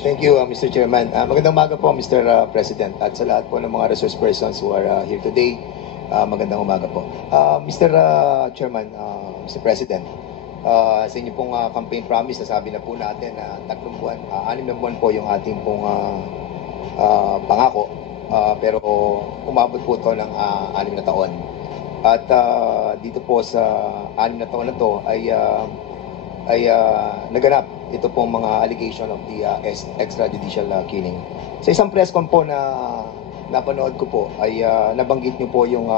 Thank you, Mr. Chairman. Magandang umaga po, Mr. President, at sa lahat po ng mga resource persons who are here today. Magandang umaga po. Mr. Chairman, Mr. President, sa inyo pong campaign promise, nasabi na po natin na 3 buwan, 6 na buwan po yung ating pong pangako. Pero umabot po ito ng 6 na taon. At dito po sa 6 na taon na to ay naganap ito pong mga allegation of the extrajudicial killing. Sa isang press con po na napanood ko po ay nabanggit niyo po yung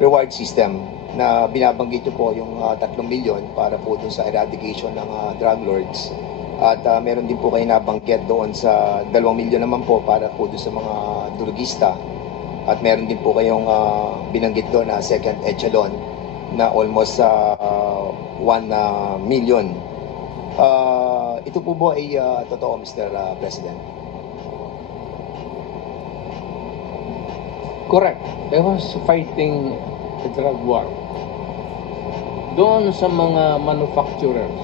reward system na binabanggit niyo po yung 3 milyon para po dun sa eradication ng drug lords. At meron din po kayo nabanggit doon sa 2 milyon naman po para po dun sa mga drugista. At meron din po kayong binanggit doon na second echelon na almost 1 million. Ito po ba ay totoo, Mr. President? Correct. They was fighting the drug war. Doon sa mga manufacturers,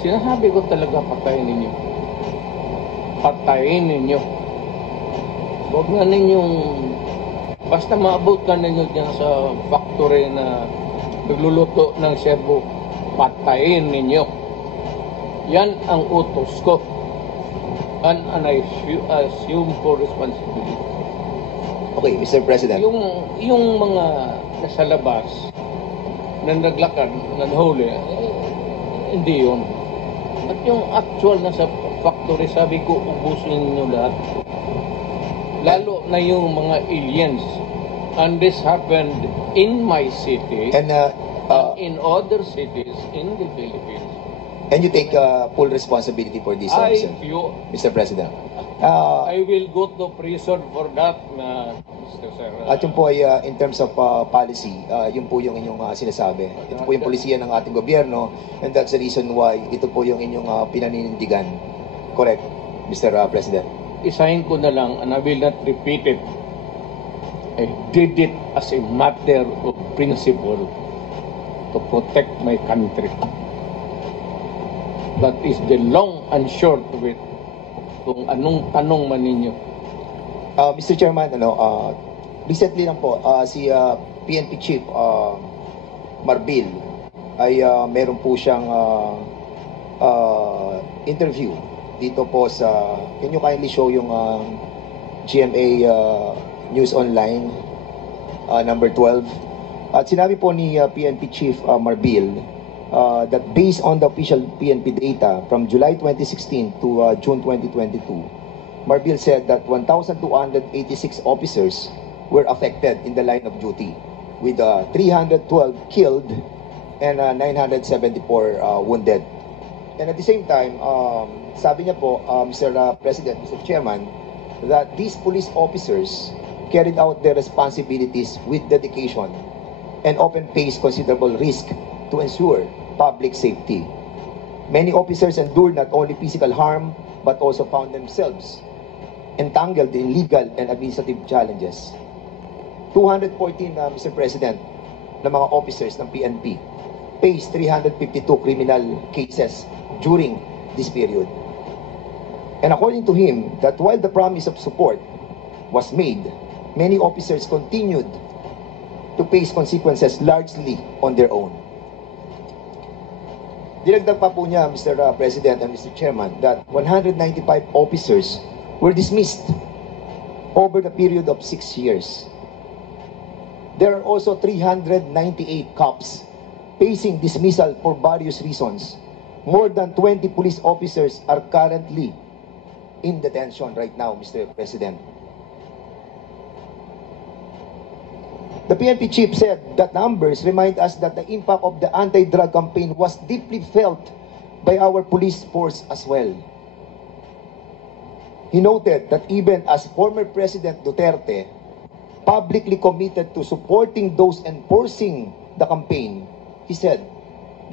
sinasabi ko talaga patayin ninyo. Patayin ninyo. Huwag na ninyong, basta maabot ka ninyo dyan sa factory na nagluluto ng Cebu, patayin ninyo. Yan ang utos ko. And I assume for responsibility. Okay, Mr. President. Yung mga nasa labas na naglakad, nanhuli, hindi yun. At yung actual nasa factory, sabi ko, ubusin nyo lahat. Lalo na yung mga aliens. And this happened in my city And in other cities in the Philippines. and you take full responsibility for this, Mr. President. I will go to prison for that, Mr. Sir. At yun po ay in terms of policy, yun po yung inyong sinasabi. Ito po yung polisiya ng ating gobyerno, and that's the reason why ito po yung inyong pinaninindigan. Correct, Mr. President? Isahin ko na lang, and I will not repeat it. I did it as a matter of principle to protect my country. That is the long and short of it. Kung anong tanong man ninyo. Mr. Chairman, recently lang po, si PNP Chief Marbil ay meron po siyang interview dito po sa, can you kindly show yung GMA News Online number 12. At sinabi po ni PNP Chief Marbil that based on the official PNP data from July 2016 to June 2022, Marbil said that 1,286 officers were affected in the line of duty, with 312 killed and 974 wounded. And at the same time, sabi niya po, Mr. President, Mr. Chairman, that these police officers carried out their responsibilities with dedication and often faced considerable risk to ensure public safety. Many officers endured not only physical harm but also found themselves entangled in legal and administrative challenges. 214, Mr. President, na mga officers ng PNP faced 352 criminal cases during this period. And according to him, that while the promise of support was made, many officers continued to face consequences largely on their own. Dinagdag pa po niya, Mr. President and Mr. Chairman, that 195 officers were dismissed over the period of 6 years. There are also 398 cops facing dismissal for various reasons. More than 20 police officers are currently in detention right now, Mr. President. The PNP chief said that numbers remind us that the impact of the anti-drug campaign was deeply felt by our police force as well. He noted that even as former President Duterte publicly committed to supporting those enforcing the campaign, he said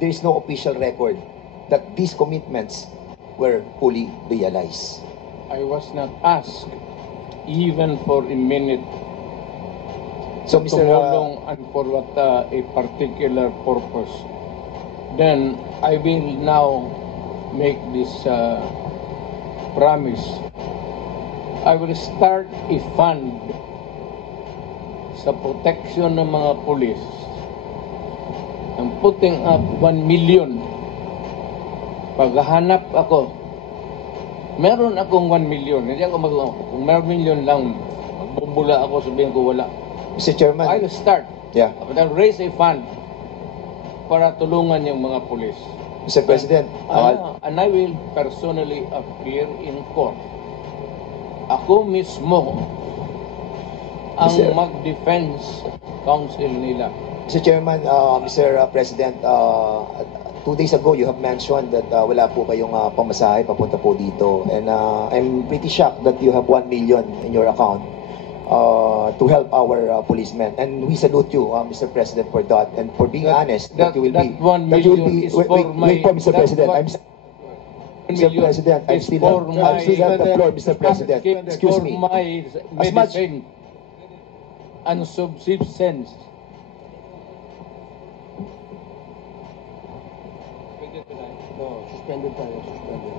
there is no official record that these commitments were fully realized. I was not asked even for a minute So, Mr. tumulong and for what a particular purpose. Then I will now make this promise. I will start a fund sa protection ng mga pulis. I'm putting up 1 million. Paghahanap ako, meron akong 1 million. Hindi ako kung meron million lang, magbubula ako, sabihin ko wala. Mr. Chairman. I'll start. Yeah. But I'll raise a fund para tulungan yung mga pulis. Mr. President. And I will personally appear in court. Ako mismo ang mag-defense counsel nila. Mr. Chairman, Mr. President, 2 days ago you have mentioned that wala po kayong pamasahe papunta po dito. And I'm pretty shocked that you have 1 million in your account to help our policemen. And we salute you, Mr. President, for that. And for being honest, that you will be... 1 million is for my... Wait po, Mr. President. Mr. President, I'm still at the floor, Mr. President. Excuse me. For my medicine and subsistence. No, suspended tayo, suspended.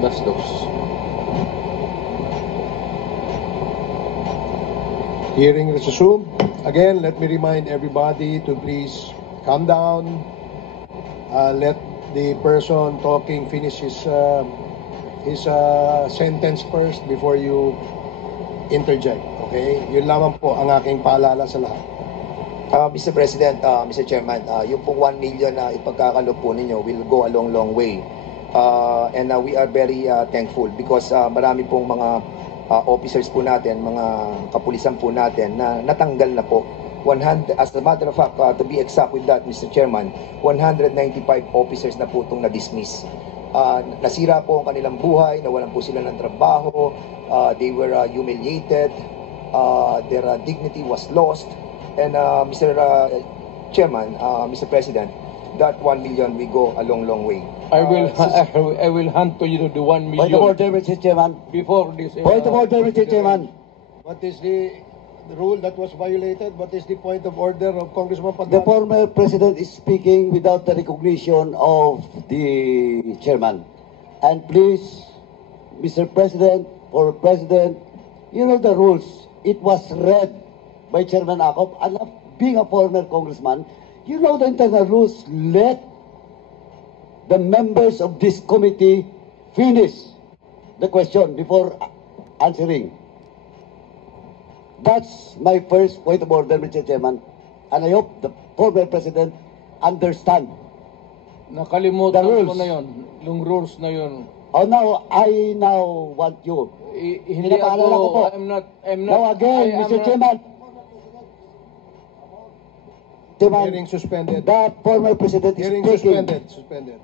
Bastos. Hearing resumed. Again, let me remind everybody to please calm down. Let the person talking finish his sentence first before you interject. Okay? Yun lamang po ang aking paalala sa lahat. Mr. President, Mr. Chairman, yung pong 1 million na ipagkakalob po ninyo will go a long way. And we are very thankful because marami pong mga officers po natin, mga kapulisan po natin na natanggal na po. 100, as a matter of fact, to be exact with that, Mr. Chairman, 195 officers na po itong na-dismiss. Nasira po ang kanilang buhay, nawalan po sila ng trabaho, they were humiliated, their dignity was lost. And Mr. Chairman, Mr. President, that 1 million will go a long way. I will hand to you the 1 million. Point of order, Mr. Chairman. Before this. Point of order, Mr. Chairman. What is the rule that was violated? What is the point of order of Congressman The Paduano? former president is speaking without the recognition of the chairman. And please, Mr. President, or President, you know the rules. It was read by Chairman Akop. And being a former congressman, you know the internal rules. Let the members of this committee finish the question before answering. That's my first point of order, Mr. Chairman. And I hope the former president understand. Nakalimutan The rules. ko na yun. Yung rules na yun. Oh, now, I now want you. Hindi Pinapaalala ko po. I'm not. Now again, I am Mr. not- Chairman. Chairman, Hearing suspended. the former president is Hearing speaking. suspended.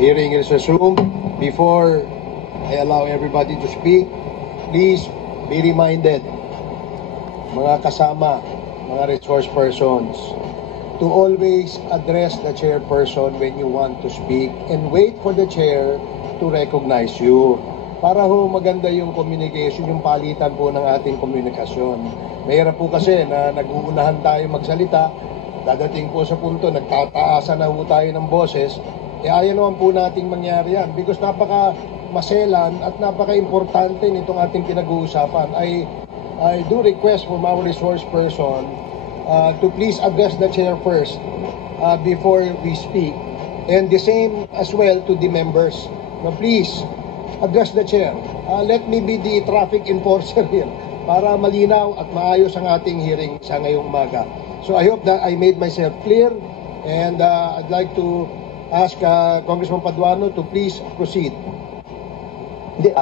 Hearing is resumed. Before I allow everybody to speak, please be reminded, mga kasama, mga resource persons, to always address the chairperson when you want to speak and wait for the chair to recognize you. Para ho maganda yung communication, yung palitan po ng ating komunikasyon. Mahirap po kasi na nag-uunahan tayo magsalita, dadating po sa punto, nagtataasan na ho tayo ng boses, ayaw naman po nating mangyari yan because napaka maselan at napaka-importante nitong ating pinag-uusapan. I do request from our resource person to please address the chair first before we speak, and the same as well to the members. Now please address the chair. Let me be the traffic enforcer here. para malinaw at maayos ang ating hearing sa ngayong umaga. So I hope that I made myself clear, and I'd like to ask Congressman Paduano to please proceed. Hindi,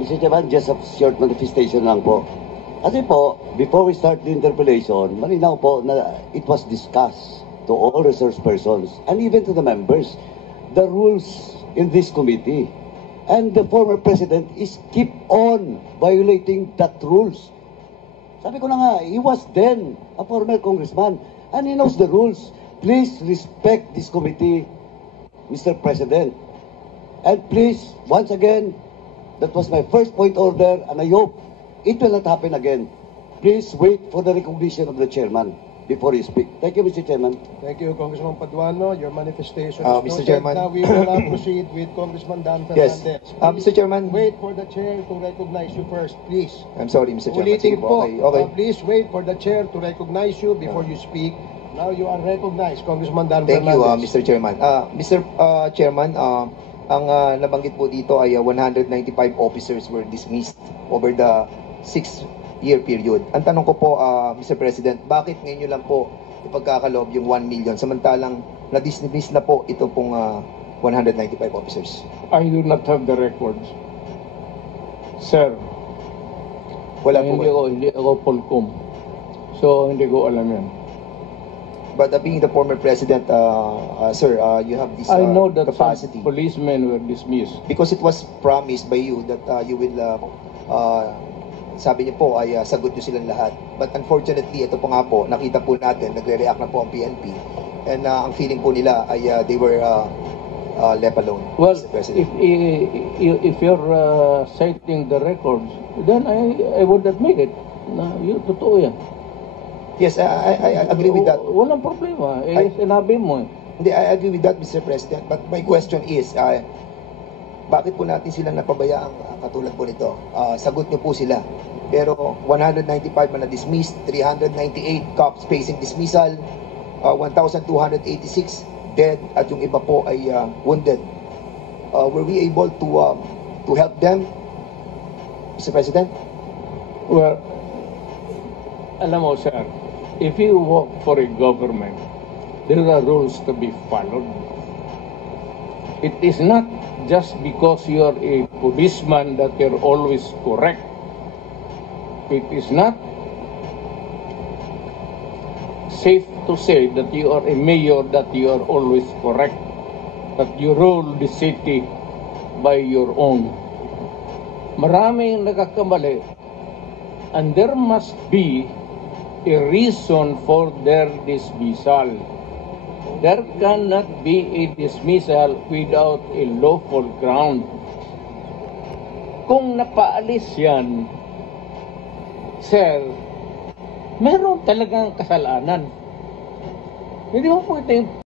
Mr. Chairman, just a short manifestation lang po. Kasi po, before we start the interpellation, malinaw po na it was discussed to all resource persons and even to the members, the rules in this committee. And the former president is keep on violating that rules. Sabi ko na nga, he was then a former congressman and he knows the rules. Please respect this committee, Mr. President. And please, once again, that was my first point order, and I hope it will not happen again. Please wait for the recognition of the chairman before you speak. Thank you, Mr. Chairman. Thank you, Congressman Paduano. Your manifestation Mr. is noted. Chairman. Now we will proceed with Congressman Dan Yes. Fernandez. Mr. Chairman. Wait for the chair to recognize you first, please. I'm sorry, Mr. Chairman. Ulitin Sige po. po, Okay. please wait for the chair to recognize you before you speak. Now you are recognized, Congressman Dan Thank you, Fernandez. Mr. Chairman. Mr. Chairman, ang nabanggit po dito ay 195 officers were dismissed over the 6-year period. Ang tanong ko po, Mr. President, bakit ngayon nyo lang po ipagkakaloob yung 1 million samantalang na-dismiss na po ito pong 195 officers? I do not have the records. Sir, Wala po. hindi ako Polcom. So, hindi ko alam yan. But being the former president, sir, you have this I know that capacity. some policemen were dismissed. Because it was promised by you that you will, sabi niyo po ay sagot niyo silang lahat. But unfortunately, ito po nga po, nakita po natin, nagre-react na po ang PNP. And ang feeling po nila ay they were left alone, Well, Mr. President. if you're citing the records, then I would admit it. Na, yun, totoo yan. Yes, I agree with that. Walang problema. Sinabi mo eh. Hindi, I agree with that, Mr. President. But my question is, bakit po natin sila napabayaang katulad po nito? Sagot niyo po sila. Pero 195 na dismissed, 398 cops facing dismissal, 1,286 dead, at yung iba po ay wounded. Were we able to help them, Mr. President? Well, alam mo, sir, if you work for a government, there are rules to be followed. It is not just because you are a policeman that you're always correct. It is not safe to say that you are a mayor that you are always correct, that you rule the city by your own. Maraming nagkakamali, and there must be a reason for their dismissal. There cannot be a dismissal without a lawful ground. Kung napaalis yan, sir, meron talagang kasalanan. Hindi mo pwede